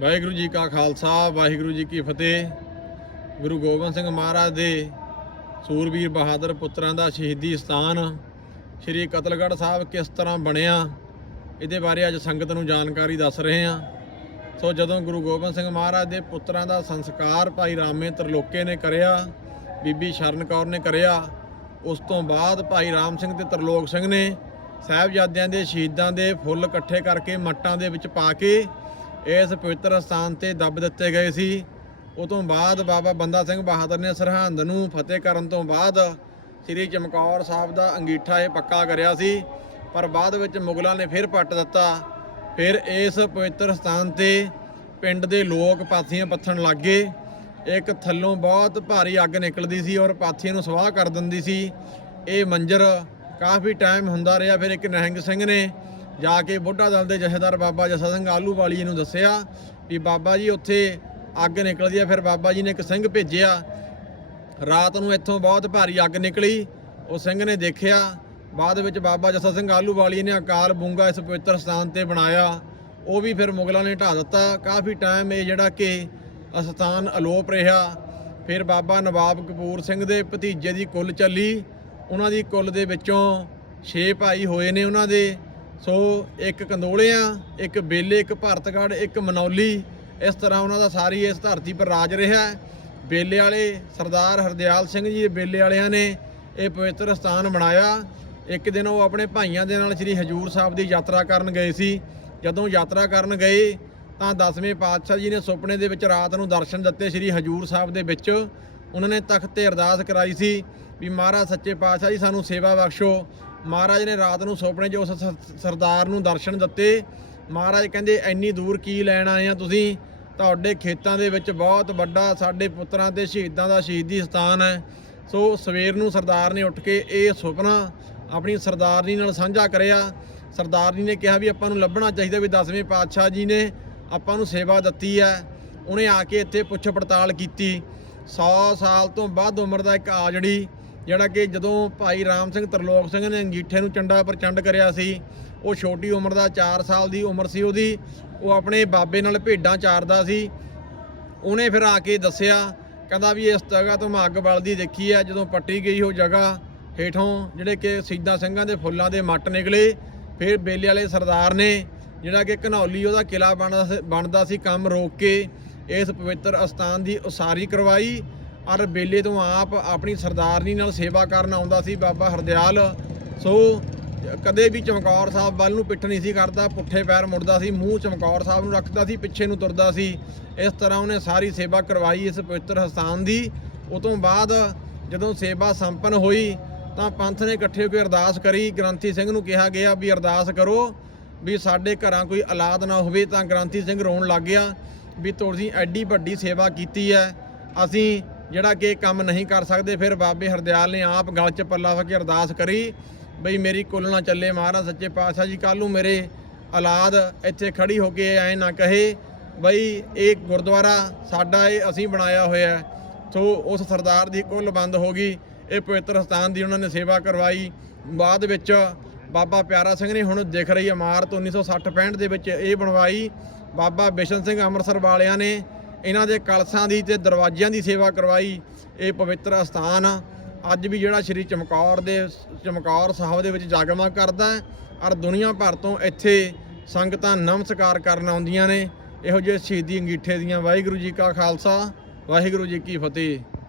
ਵਾਹਿਗੁਰੂ ਜੀ ਕਾ ਖਾਲਸਾ, ਵਾਹਿਗੁਰੂ ਜੀ ਕੀ ਫਤਿਹ। ਗੁਰੂ ਗੋਬਿੰਦ ਸਿੰਘ ਮਹਾਰਾਜ ਦੇ ਸੂਰਬੀਰ ਬਹਾਦਰ ਪੁੱਤਰਾਂ ਦਾ ਸ਼ਹੀਦੀ ਸਥਾਨ, ਸ੍ਰੀ ਕਤਲਗੜ੍ਹ ਸਾਹਿਬ ਕਿਸ ਤਰ੍ਹਾਂ ਬਣਿਆ, ਇਹਦੇ ਬਾਰੇ ਅੱਜ ਸੰਗਤ ਨੂੰ ਜਾਣਕਾਰੀ ਦੱਸ ਰਹੇ ਹਾਂ। ਸੋ ਜਦੋਂ ਗੁਰੂ ਗੋਬਿੰਦ ਸਿੰਘ ਮਹਾਰਾਜ ਦੇ ਪੁੱਤਰਾਂ ਦਾ ਸੰਸਕਾਰ ਭਾਈ ਰਾਮੇ ਤਰਲੋਕੇ ਨੇ ਕਰਿਆ, ਬੀਬੀ ਸ਼ਰਨ ਕੌਰ ਨੇ ਕਰਿਆ, ਉਸ ਤੋਂ ਬਾਅਦ ਭਾਈ ਰਾਮ ਸਿੰਘ ਤੇ ਤਰਲੋਕ ਸਿੰਘ ਨੇ ਸਾਹਿਬਜ਼ਾਦਿਆਂ ਦੇ ਸ਼ਹੀਦਾਂ ਦੇ ਫੁੱਲ ਇਕੱਠੇ ਕਰਕੇ ਮੱਟਾਂ ਦੇ ਵਿੱਚ ਪਾ ਕੇ ਇਸ ਪਵਿੱਤਰ ਸਥਾਨ ਤੇ ਦੱਬ ਦਿੱਤੇ ਗਏ ਸੀ। ਉਹ ਤੋਂ ਬਾਅਦ ਬਾਬਾ ਬੰਦਾ ਸਿੰਘ ਬਹਾਦਰ ਨੇ ਸਰਹੰਦ ਨੂੰ ਫਤਿਹ ਕਰਨ ਤੋਂ ਬਾਅਦ ਸ੍ਰੀ ਚਮਕੌਰ ਸਾਹਿਬ ਦਾ ਅੰਗੀਠਾ ਇਹ ਪੱਕਾ ਕਰਿਆ ਸੀ। ਪਰ ਬਾਅਦ ਵਿੱਚ ਮੁਗਲਾਂ ਨੇ ਫਿਰ ਪੱਟ ਦਿੱਤਾ। ਫਿਰ ਇਸ ਪਵਿੱਤਰ ਸਥਾਨ ਤੇ ਪਿੰਡ ਦੇ ਲੋਕ ਪਾਥੀਆਂ ਪੱਥਣ ਲੱਗੇ ਇੱਕ ਥੱਲੋਂ ਬਹੁਤ ਭਾਰੀ ਅੱਗ ਨਿਕਲਦੀ ਸੀ ਔਰ ਪਾਥੀਆਂ ਨੂੰ ਸਵਾਹ ਕਰ ਦਿੰਦੀ ਸੀ। ਇਹ ਮੰਜ਼ਰ ਕਾਫੀ ਟਾਈਮ ਹੁੰਦਾ ਰਿਹਾ। ਫਿਰ ਇੱਕ ਨਹਿੰਗ ਸਿੰਘ ਨੇ ਜਾ ਕੇ ਬੁੱਢਾ ਦਲ ਦੇ ਜਥੇਦਾਰ ਬਾਬਾ ਜਸਾ ਸਿੰਘ ਆਲੂ ਵਾਲੀ ਨੂੰ ਦੱਸਿਆ ਵੀ ਬਾਬਾ ਜੀ ਉੱਥੇ ਅੱਗ ਨਿਕਲਦੀ ਆ, ਫਿਰ ਬਾਬਾ ਜੀ ਨੇ ਇੱਕ ਸਿੰਘ ਭੇਜਿਆ। ਰਾਤ ਨੂੰ ਇੱਥੋਂ ਬਹੁਤ ਭਾਰੀ ਅੱਗ ਨਿਕਲੀ। ਉਹ ਸਿੰਘ ਨੇ ਦੇਖਿਆ, ਬਾਅਦ ਵਿੱਚ ਬਾਬਾ ਜੱਸਾ ਸਿੰਘ ਆਲੂ ਵਾਲੀ ਨੇ ਅਕਾਲ ਬੂੰਗਾ ਇਸ ਪਵਿੱਤਰ ਸਥਾਨ ਤੇ ਬਣਾਇਆ। ਉਹ ਵੀ ਫਿਰ ਮੁਗਲਾਂ ਨੇ ਢਾ ਦਿੱਤਾ। ਕਾਫੀ ਟਾਈਮ ਇਹ ਜਿਹੜਾ ਕਿ ਅਸਥਾਨ ਅਲੋਪ ਰਿਹਾ। ਫਿਰ ਬਾਬਾ ਨਵਾਬ ਕਪੂਰ ਸਿੰਘ ਦੇ ਭਤੀਜੇ ਦੀ ਕੁੱਲ ਚੱਲੀ। ਉਹਨਾਂ ਦੀ ਕੁੱਲ ਦੇ ਵਿੱਚੋਂ 6 ਭਾਈ ਹੋਏ ਨੇ ਉਹਨਾਂ ਦੇ। ਸੋ ਇੱਕ ਕੰਦੋਲਿਆਂ, ਇੱਕ ਬੇਲੇ, ਇੱਕ ਭਰਤਗੜ ਇੱਕ ਮਨੌਲੀ, ਇਸ ਤਰ੍ਹਾਂ ਉਹਨਾਂ ਦਾ ਸਾਰੀ ਇਸ ਧਰਤੀ ਪਰ ਰਾਜ ਰਿਹਾ ਹੈ। ਬੇਲੇ ਵਾਲੇ ਸਰਦਾਰ ਹਰਦਿਆਲ ਸਿੰਘ ਜੀ ਬੇਲੇ ਵਾਲਿਆਂ ਨੇ ਇਹ ਪਵਿੱਤਰ ਸਥਾਨ ਬਣਾਇਆ। ਇੱਕ ਦਿਨ ਉਹ ਆਪਣੇ ਭਾਈਆਂ ਦੇ ਨਾਲ ਸ੍ਰੀ ਹਜੂਰ ਸਾਹਿਬ ਦੀ ਯਾਤਰਾ ਕਰਨ ਗਏ ਸੀ। ਜਦੋਂ ਯਾਤਰਾ ਕਰਨ ਗਏ, ਤਾਂ ਦਸਵੇਂ ਪਾਤਸ਼ਾਹ ਜੀ ਨੇ ਸੁਪਨੇ ਦੇ ਵਿੱਚ ਰਾਤ ਨੂੰ ਦਰਸ਼ਨ ਦਿੱਤੇ ਸ੍ਰੀ ਹਜੂਰ ਸਾਹਿਬ ਦੇ ਵਿੱਚ। ਉਹਨਾਂ ਨੇ ਤਖਤ ਤੇ ਅਰਦਾਸ ਕਰਾਈ ਸੀ ਵੀ ਮਹਾਰਾਜ, ਸੱਚੇ ਪਾਤਸ਼ਾਹ ਜੀ, ਸਾਨੂੰ ਸੇਵਾ ਬਖਸ਼ੋ। ਮਹਾਰਾਜ ਨੇ ਰਾਤ ਨੂੰ ਸੁਪਨੇ 'ਚ ਉਸ ਸ- ਸਰਦਾਰ ਨੂੰ ਦਰਸ਼ਨ ਦਿੱਤੇ। ਮਹਾਰਾਜ ਕਹਿੰਦੇ, ਇੰਨੀ ਦੂਰ ਕੀ ਲੈਣ ਆਏ ਆ ਤੁਸੀਂ? ਤੁਹਾਡੇ ਖੇਤਾਂ ਦੇ ਵਿੱਚ ਬਹੁਤ ਵੱਡਾ ਸਾਡੇ ਪੁੱਤਰਾਂ ਤੇ ਸ਼ਹੀਦਾਂ ਦਾ ਸ਼ਹੀਦੀ ਸਥਾਨ ਹੈ। ਸੋ ਸਵੇਰ ਨੂੰ ਸਰਦਾਰ ਨੇ ਉੱਠ ਕੇ ਇਹ ਸੁਪਨਾ ਆਪਣੀ ਸਰਦਾਰਨੀ ਨਾਲ ਸਾਂਝਾ ਕਰਿਆ। ਸਰਦਾਰਨੀ ਨੇ ਕਿਹਾ ਵੀ ਆਪਾਂ ਨੂੰ ਲੱਭਣਾ ਚਾਹੀਦਾ ਵੀ ਦਸਵੇਂ ਪਾਤਸ਼ਾਹ ਜੀ ਨੇ ਆਪਾਂ ਨੂੰ ਸੇਵਾ ਦਿੱਤੀ ਹੈ। ਉਹਨੇ ਆ ਕੇ ਇੱਥੇ ਪੁੱਛ ਪੜਤਾਲ ਕੀਤੀ। 100 ਸਾਲ ਤੋਂ ਵੱਧ ਉਮਰ ਦਾ ਇੱਕ ਆਜੜੀ ਜਿਹੜਾ ਕਿ ਜਦੋਂ ਭਾਈ ਰਾਮ ਸਿੰਘ ਤਰਲੋਕ ਸਿੰਘ ਨੇ ਅੰਗੀਠੇ ਨੂੰ ਚੰਡਾ ਪ੍ਰਚੰਡ ਕਰਿਆ ਸੀ, ਉਹ ਛੋਟੀ ਉਮਰ ਦਾ 4 ਸਾਲ ਦੀ ਉਮਰ ਸੀ ਉਹਦੀ, ਉਹ ਆਪਣੇ ਬਾਬੇ ਨਾਲ ਭੇਡਾਂ ਚਾਰਦਾ ਸੀ। ਉਹਨੇ ਫਿਰ ਆ ਕੇ ਦੱਸਿਆ, ਕਹਿੰਦਾ ਵੀ ਇਸ ਜਗ੍ਹਾ ਤੋਂ ਮੈਂ ਅੱਗ ਬਲਦੀ ਦੇਖੀ ਹੈ ਜਦੋਂ ਪੱਟੀ ਗਈ ਉਹ ਜਗ੍ਹਾ ਹੇਠੋਂ, ਜਿਹੜੇ ਕਿ ਸਿੱਧਾ ਸਿੰਘਾਂ ਦੇ ਫੁੱਲਾਂ ਦੇ ਮੱਟ ਨਿਕਲੇ, ਫਿਰ ਬੇਲੇ ਵਾਲੇ ਸਰਦਾਰ ਨੇ ਜਿਹੜਾ ਕਿ ਘਨੌਲੀ ਉਹਦਾ ਕਿਲਾ ਬਣਦਾ ਸੀ- ਬਣਦਾ ਸੀ ਕੰਮ ਰੋਕ ਕੇ, ਇਸ ਪਵਿੱਤਰ ਅਸਥਾਨ ਦੀ ਉਸਾਰੀ ਕਰਵਾਈ। ਔਰ ਬੇਲੇ ਤੋਂ ਆਪ ਆਪਣੀ ਸਰਦਾਰਨੀ ਨਾਲ ਸੇਵਾ ਕਰਨ ਆਉਂਦਾ ਸੀ ਬਾਬਾ ਹਰਦਿਆਲ। ਸੋ ਕਦੇ ਵੀ ਚਮਕੌਰ ਸਾਹਿਬ ਵੱਲ ਨੂੰ ਪਿੱਠ ਨਹੀਂ ਸੀ ਕਰਦਾ, ਪੁੱਠੇ ਪੈਰ ਮੁੜਦਾ ਸੀ, ਮੂੰਹ ਚਮਕੌਰ ਸਾਹਿਬ ਨੂੰ ਰੱਖਦਾ ਸੀ, ਪਿੱਛੇ ਨੂੰ ਤੁਰਦਾ ਸੀ। ਇਸ ਤਰ੍ਹਾਂ ਉਹਨੇ ਸਾਰੀ ਸੇਵਾ ਕਰਵਾਈ ਇਸ ਪਵਿੱਤਰ ਸਥਾਨ ਦੀ। ਉਹ ਤੋਂ ਬਾਅਦ ਜਦੋਂ ਸੇਵਾ ਸੰਪन्न ਹੋਈ ਤਾਂ ਪੰਥ ਨੇ ਇਕੱਠੇ ਹੋ ਕੇ ਅਰਦਾਸ ਕਰੀ। ਗ੍ਰੰਥੀ ਸਿੰਘ ਨੂੰ ਕਿਹਾ ਗਿਆ ਵੀ ਅਰਦਾਸ ਕਰੋ ਵੀ ਸਾਡੇ ਘਰਾਂ ਕੋਈ ਔਲਾਦ ਨਾ ਹੋਵੇ ਤਾਂ ਗ੍ਰੰਥੀ ਸਿੰਘ ਰੋਣ ਲੱਗ ਗਿਆ ਵੀ ਤੁਸੀਂ ਐਡੀ ਵੱਡੀ ਸੇਵਾ ਕੀਤੀ ਹੈ। ਅਸੀਂ ਜਿਹੜਾ ਕਿ ਕੰਮ ਨਹੀਂ ਕਰ ਸਕਦੇ, ਫਿਰ ਬਾਬੇ ਹਰਦਿਆਲ ਨੇ ਆਪ ਗਲ 'ਚ ਪੱਲਾ ਫਾ ਕੇ ਅਰਦਾਸ ਕਰੀ ਬਈ ਮੇਰੀ ਕੁੱਲ ਨਾ ਚੱਲੇ ਮਹਾਰਾਜ, ਸੱਚੇ ਪਾਤਸ਼ਾਹ ਜੀ, ਕੱਲ੍ਹ ਨੂੰ ਮੇਰੇ ਔਲਾਦ ਇੱਥੇ ਖੜੀ ਹੋ ਕੇ ਐ ਨਾ ਕਹੇ ਬਈ ਇਹ ਗੁਰਦੁਆਰਾ ਸਾਡਾ ਇਹ ਅਸੀਂ ਬਣਾਇਆ ਹੋਇਆ ਸੋ ਉਸ ਸਰਦਾਰ ਦੀ ਕੁੱਲ ਬੰਦ ਹੋ ਗਈ, ਇਹ ਪਵਿੱਤਰ ਸਥਾਨ ਦੀ ਉਹਨਾਂ ਨੇ ਸੇਵਾ ਕਰਵਾਈ। ਬਾਅਦ ਵਿੱਚ ਬਾਬਾ ਪਿਆਰਾ ਸਿੰਘ ਨੇ ਹੁਣ ਦਿਖ ਰਹੀ ਇਮਾਰਤ 1960-65 ਦੇ ਵਿੱਚ ਇਹ ਬਣਵਾਈ। ਬਾਬਾ ਬਿਸ਼ਨ ਸਿੰਘ ਅੰਮ੍ਰਿਤਸਰ ਵਾਲਿਆਂ ਨੇ ਇਹਨਾਂ ਦੇ ਕਲਸਾਂ ਦੀ ਤੇ ਦਰਵਾਜ਼ਿਆਂ ਦੀ ਸੇਵਾ ਕਰਵਾਈ, ਇਹ ਪਵਿੱਤਰ ਸਥਾਨ ਅੱਜ ਵੀ ਜਿਹੜਾ ਸ਼੍ਰੀ ਚਮਕੌਰ ਦੇ, ਚਮਕੌਰ ਸਾਹਿਬ ਦੇ ਵਿੱਚ ਜਗਮਗ ਕਰਦਾ ਹੈ ਔਰ ਦੁਨੀਆ ਭਰ ਤੋਂ ਇੱਥੇ ਸੰਗਤਾਂ ਨਮਸਕਾਰ ਕਰਨ ਆਉਂਦੀਆਂ ਨੇ। ਇਹੋ ਜਿਹੇ ਸ਼ਹੀਦੀ ਅੰਗੀਠੇ ਦੀਆਂ ਵਾਹਿਗੁਰੂ ਜੀ ਕਾ ਖਾਲਸਾ, ਵਾਹਿਗੁਰੂ ਜੀ ਕੀ ਫਤਿਹ।